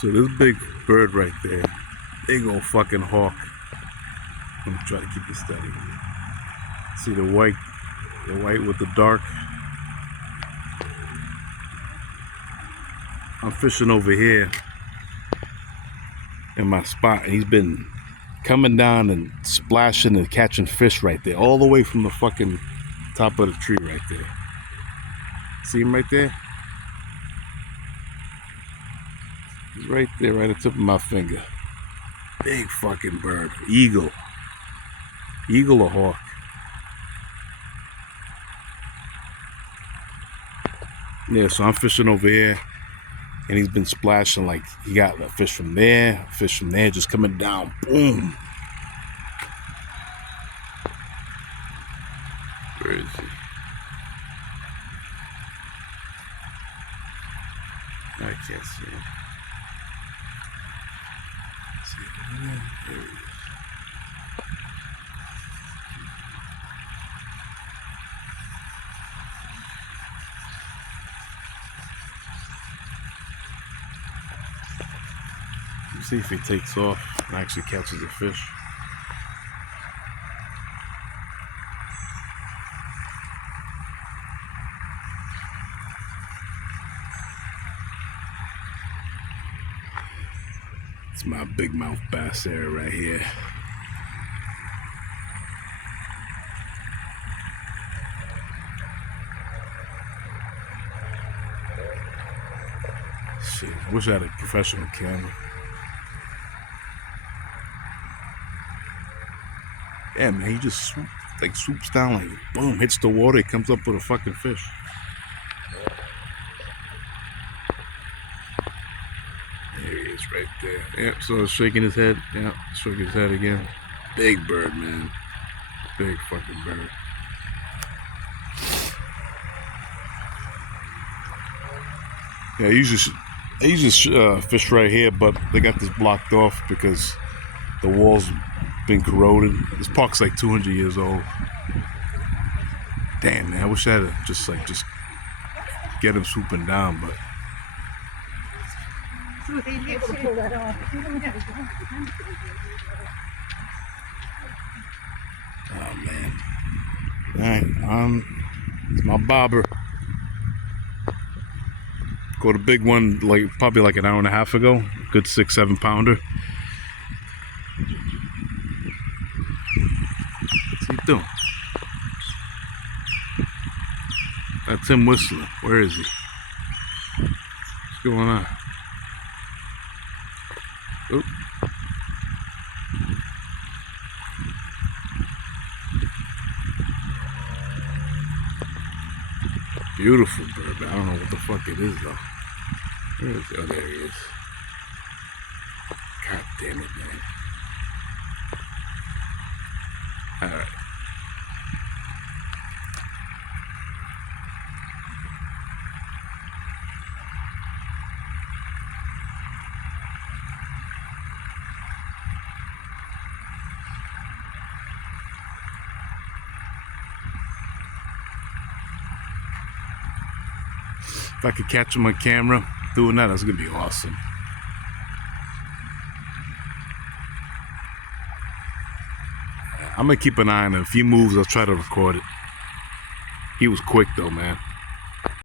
So this big bird right there, big old fucking hawk. I'm gonna try to keep it steady. See the white with the dark. I'm fishing over here in my spot, and he's been coming down and splashing and catching fish right there, all the way from the fucking top of the tree right there. See him right there? He's right there, right at the tip of my finger. Big fucking bird. Eagle. Eagle or hawk. Yeah, so I'm fishing over here, and he's been splashing like he got a fish from there, just coming down. Boom. Where is he? I can't see him. See him? There he is. See if he takes off and actually catches a fish. It's my big mouth bass area right here. Shit, I wish I had a professional camera. Yeah, man, he just swoops down like boom, hits the water, he comes up with a fucking fish. There he is right there. Yep, so shaking his head. Yep, shaking his head again. Big bird, man. Big fucking bird. Yeah, I usually fish right here, but they got this blocked off because the wall's been corroded. This park's like 200 years old. Damn, man, I wish I had just get him swooping down, but able to pull that off. oh man. Alright, it's my bobber. Caught a big one probably like an hour and a half ago. Good 6-7 pounder. What's he doing? That's him whistling. Where is he? What's going on? Oop. Beautiful bird, but I don't know what the fuck it is though. Where is he? Oh, there he is. God damn it, man. Alright. If I could catch him on camera doing that, that's gonna be awesome. I'm gonna keep an eye on him. If he moves, I'll try to record it. He was quick though, man.